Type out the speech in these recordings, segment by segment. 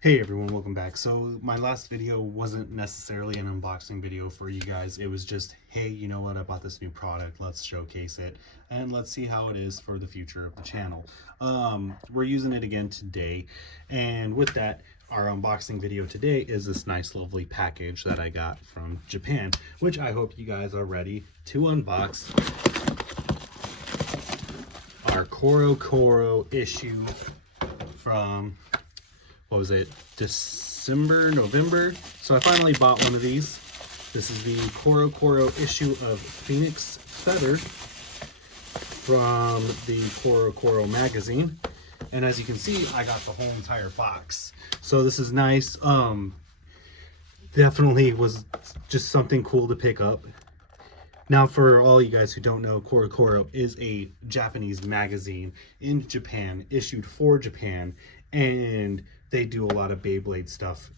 Hey everyone, welcome back. So my last video wasn't necessarily an unboxing video for you guys. It was just, hey, you know what, I bought this new product, let's showcase it and let's see how it is for the future of the channel. We're using it again today, and with that, our unboxing video today is this nice lovely package that I got from Japan, which I hope you guys are ready to unbox. Our Coro issue from, what was it, November. So I finally bought one of these. This is the Coro issue of Phoenix Feather from the Coro magazine. And as you can see, I got the whole entire box. So this is nice. Definitely was just something cool to pick up. Now, for all you guys who don't know, Coro is a Japanese magazine in Japan, issued for Japan, and they do a lot of Beyblade stuff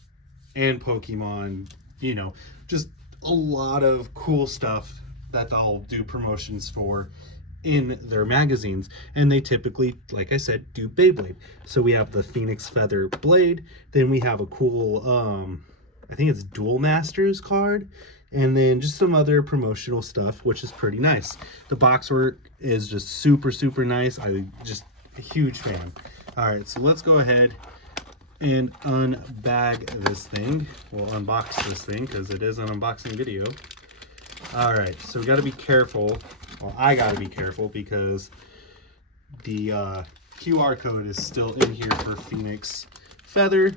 and Pokemon, you know, just a lot of cool stuff that they'll do promotions for in their magazines. And they typically, like I said, do Beyblade. So we have the Phoenix Feather Blade, then we have a cool, I think it's Duel Masters card, and then just some other promotional stuff, which is pretty nice. The box work is just super nice. I'm just a huge fan. All right, so let's go ahead and unbag this thing. We'll unbox this thing because it is an unboxing video. All right, so we got to be careful. Well, I got to be careful because the QR code is still in here for Phoenix Feather.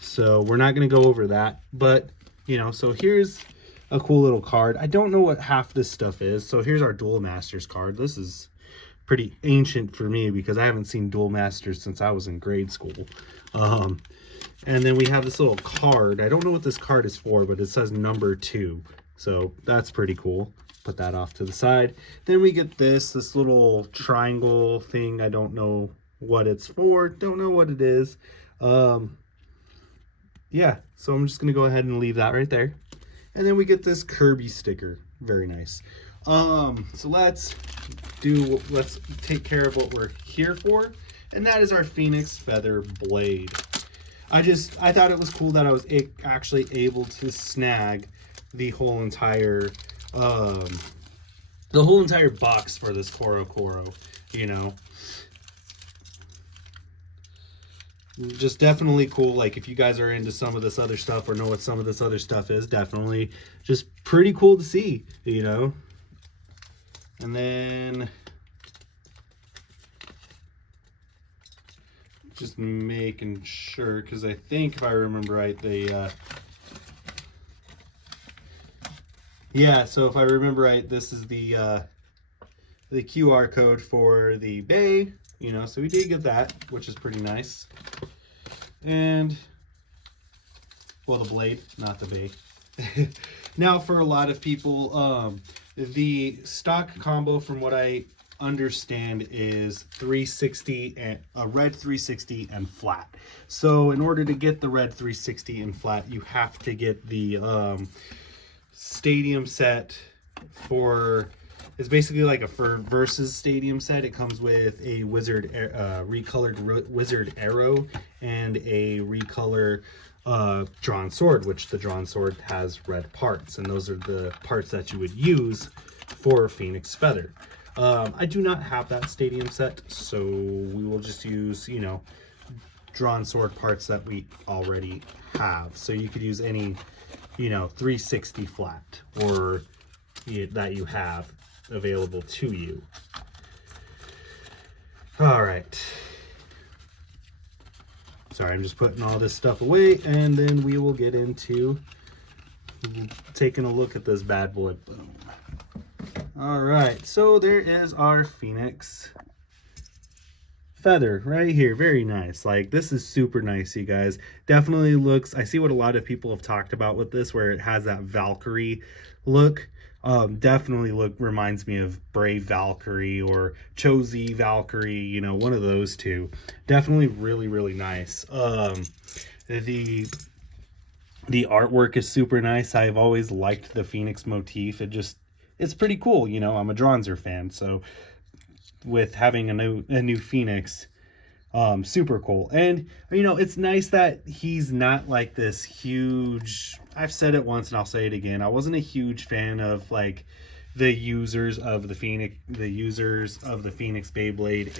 So we're not going to go over that, but you know, so here's a cool little card. I don't know what half this stuff is. So here's our Duel Masters card. This is pretty ancient for me because I haven't seen Duel Masters since I was in grade school. And then we have this little card. I don't know what this card is for, but it says number 2. So that's pretty cool. Put that off to the side. Then we get this little triangle thing. I don't know what it's for. Don't know what it is. Yeah, so I'm just gonna go ahead and leave that right there. And then we get this Kirby sticker. Very nice. So let's take care of what we're here for, and that is our Phoenix Feather Blade. I thought it was cool that I was actually able to snag the whole entire box for this Coro, you know. Just definitely cool. Like, if you guys are into some of this other stuff or know what some of this other stuff is, definitely just pretty cool to see, you know. And then just making sure, because I think if I remember right, they yeah, so if I remember right, this is the QR code for the Bay, you know, so we did get that, which is pretty nice. And, well, the blade, not the Bay. Now, for a lot of people, the stock combo, from what I understand, is 360 and a red 360 and flat. So in order to get the red 360 and flat, you have to get the stadium set for, it's basically like a versus stadium set. It comes with a wizard recolored wizard arrow and a recolor drawn sword, which the drawn sword has red parts, and those are the parts that you would use for Phoenix Feather. I do not have that stadium set, so we will just use, you know, drawn sword parts that we already have. So you could use any, you know, 360 flat or that you have available to you. All right. Sorry, I'm just putting all this stuff away, and then we will get into taking a look at this bad boy. Boom. All right, so there is our Phoenix Feather right here. Very nice. Like, this is super nice, you guys. Definitely looks, I see what a lot of people have talked about with this, where it has that Valkyrie look. Definitely reminds me of Brave Valkyrie or Chozy Valkyrie, you know, one of those two. Definitely really nice. The artwork is super nice. I've always liked the Phoenix motif. It's pretty cool, you know. I'm a Dronzer fan, so with having a new Phoenix, Super cool. And you know, it's nice that he's not like this huge, I've said it once and I'll say it again, I wasn't a huge fan of like the users of the Phoenix Beyblade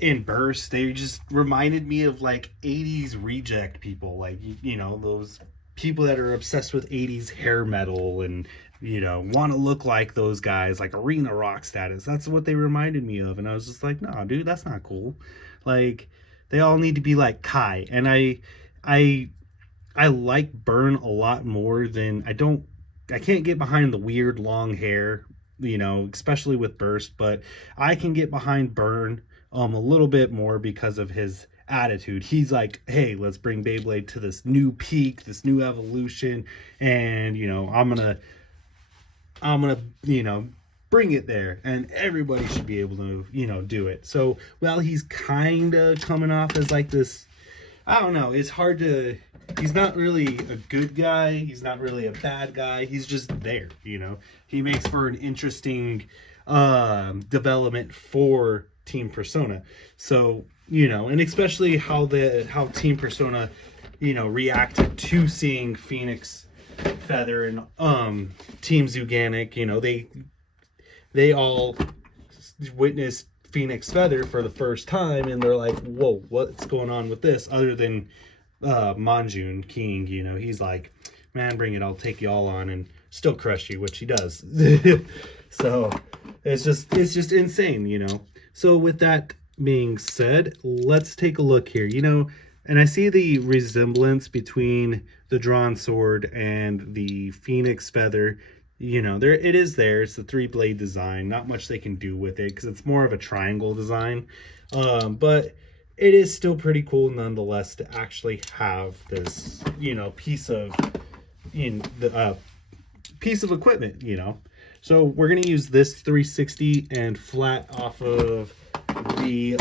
in Burst. They just reminded me of like 80s reject people, like you know, those people that are obsessed with 80s hair metal and, you know, want to look like those guys, like arena rock status. That's what they reminded me of. And I was just like, no, dude, that's not cool. Like, they all need to be like Kai. And I like Burn a lot more than I can't get behind the weird long hair, you know, especially with Burst, but I can get behind Burn a little bit more because of his attitude. He's like, hey, let's bring Beyblade to this new peak, this new evolution, and you know, I'm gonna you know, bring it there, and everybody should be able to, you know, do it. So while he's kind of coming off as like this, I don't know, it's hard to, he's not really a good guy, he's not really a bad guy, he's just there, you know. He makes for an interesting development for Team Persona. So, you know, and especially how Team Persona, you know, reacted to seeing Phoenix Feather and Team Zuganic. You know, they all witnessed Phoenix Feather for the first time, and they're like, whoa, what's going on with this? Other than Monjun King, you know, he's like, man, bring it, I'll take you all on and still crush you, which he does. So it's just insane, you know. So with that being said, let's take a look here, you know, and I see the resemblance between the drawn sword and the Phoenix Feather. You know, it is there. It's the 3-blade design. Not much they can do with it because it's more of a triangle design. But it is still pretty cool nonetheless to actually have this, you know, piece of equipment, you know. So we're going to use this 360 and flat off of the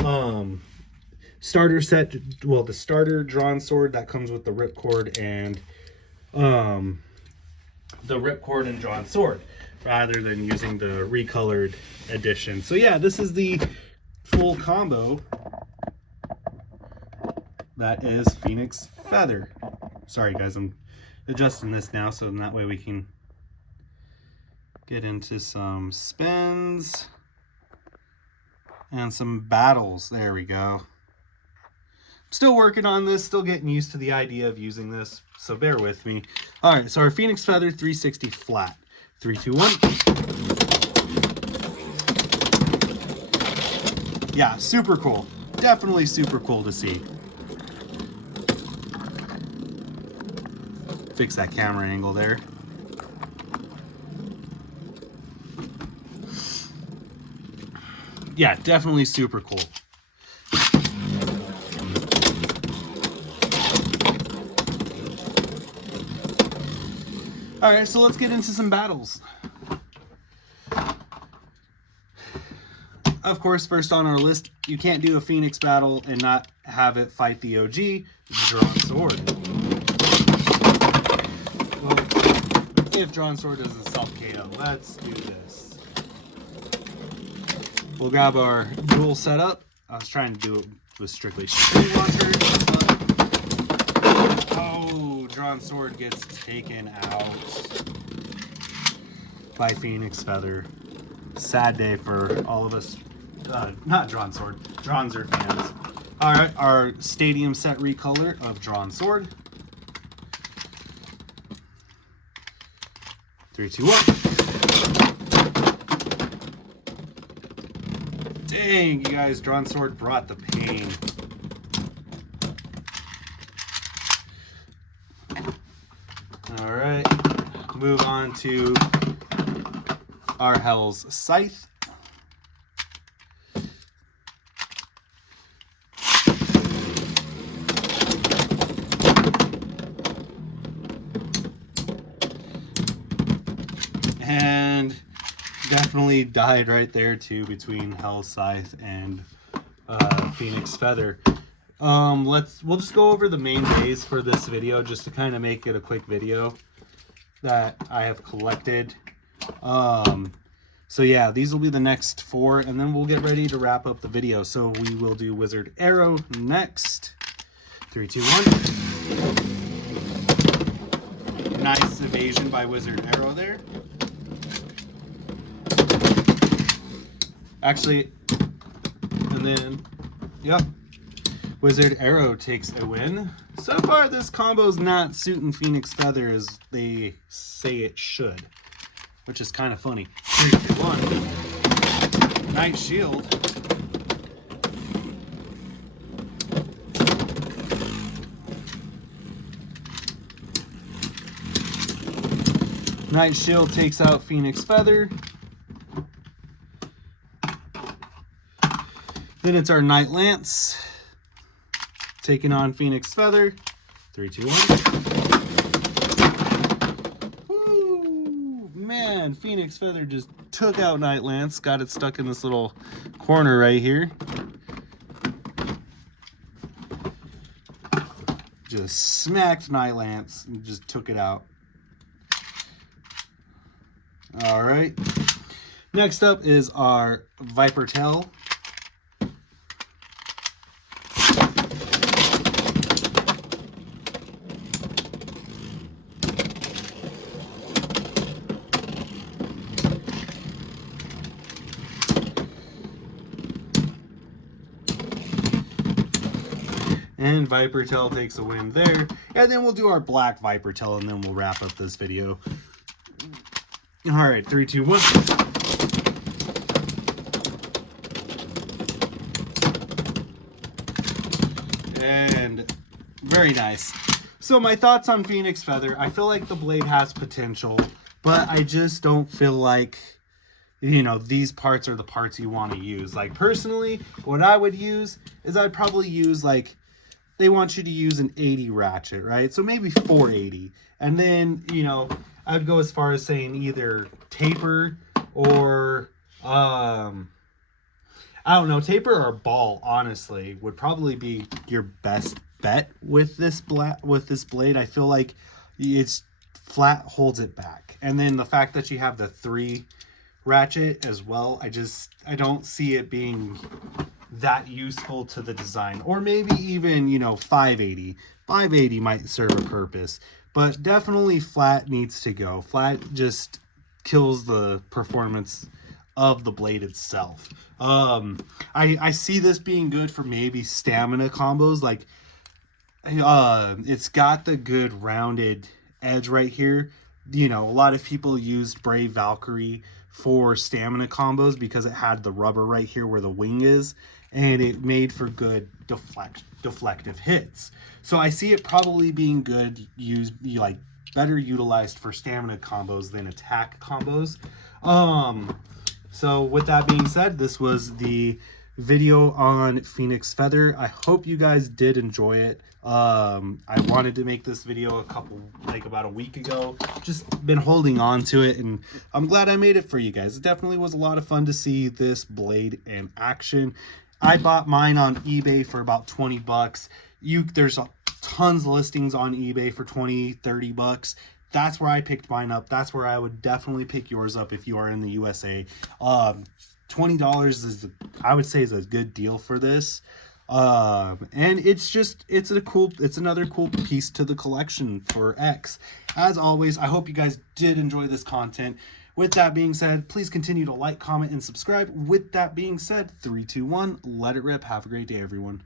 starter set, well, the starter drawn sword that comes with the ripcord and drawn sword, rather than using the recolored edition. So yeah, this is the full combo that is Phoenix Feather. Sorry guys, I'm adjusting this now so that way we can get into some spins and some battles. There we go. Still working on this, still getting used to the idea of using this, so bear with me. All right, so our Phoenix Feather 360 flat. 3, 2, 1. Yeah, super cool. Definitely super cool to see. Fix that camera angle there. Yeah, definitely super cool. All right, so let's get into some battles. Of course, first on our list, you can't do a Phoenix battle and not have it fight the OG, Drawn Sword. Well, if Drawn Sword doesn't self-KO, let's do this. We'll grab our dual setup. I was trying to do it with strictly Streetwatcher. Oh, Drawn Sword gets taken out by Phoenix Feather. Sad day for all of us, not Drawn Sword, Drawnzer fans. All right, our stadium set recolor of Drawn Sword. 3, 2, 1. Dang, you guys, Drawn Sword brought the pain. All right, move on to our Hell's Scythe. And definitely died right there too between Hell's Scythe and Phoenix Feather. We'll just go over the main base for this video just to kind of make it a quick video that I have collected. So yeah, these will be the next 4, and then we'll get ready to wrap up the video. So we will do Wizard Arrow next. 3, 2, 1. Nice evasion by Wizard Arrow there. Actually, and then, yep, Wizard Arrow takes a win. So far, this combo's not suiting Phoenix Feather as they say it should, which is kind of funny. 3, 2, 1. Knight Shield. Knight Shield takes out Phoenix Feather. Then it's our Knight Lance taking on Phoenix Feather. 3, 2, 1. Woo! Man, Phoenix Feather just took out Knight Lance. Got it stuck in this little corner right here. Just smacked Knight Lance and just took it out. All right. Next up is our Viper Tail. And Viper Tail takes a win there. And then we'll do our black Viper Tail, and then we'll wrap up this video. All right, 3, 2, 1. And very nice. So my thoughts on Phoenix Feather. I feel like the blade has potential, but I just don't feel like, you know, these parts are the parts you want to use. Like personally, what I would use is I'd probably use, like, they want you to use an 80 ratchet, right? So maybe 480. And then, you know, I'd go as far as saying either taper or, I don't know, taper or ball, honestly, would probably be your best bet with this blade. I feel like it's flat holds it back. And then the fact that you have the 3 ratchet as well, I don't see it being that useful to the design. Or maybe even, you know, 580. 580 might serve a purpose. But definitely flat needs to go. Flat just kills the performance of the blade itself. I see this being good for maybe stamina combos. Like, it's got the good rounded edge right here. You know, a lot of people used Brave Valkyrie for stamina combos because it had the rubber right here where the wing is, and it made for good deflective hits. So I see it probably being good, better utilized for stamina combos than attack combos. So with that being said, this was the video on Phoenix Feather. I hope you guys did enjoy it. I wanted to make this video about a week ago. Just been holding on to it, and I'm glad I made it for you guys. It definitely was a lot of fun to see this blade in action. I bought mine on eBay for about 20 bucks. There's tons of listings on eBay for 20, 30 bucks. That's where I picked mine up. That's where I would definitely pick yours up if you are in the USA. $20 is, I would say, is a good deal for this. And it's another cool piece to the collection for X. As always, I hope you guys did enjoy this content. With that being said, please continue to like, comment, and subscribe. With that being said, 3, 2, 1, let it rip. Have a great day, everyone.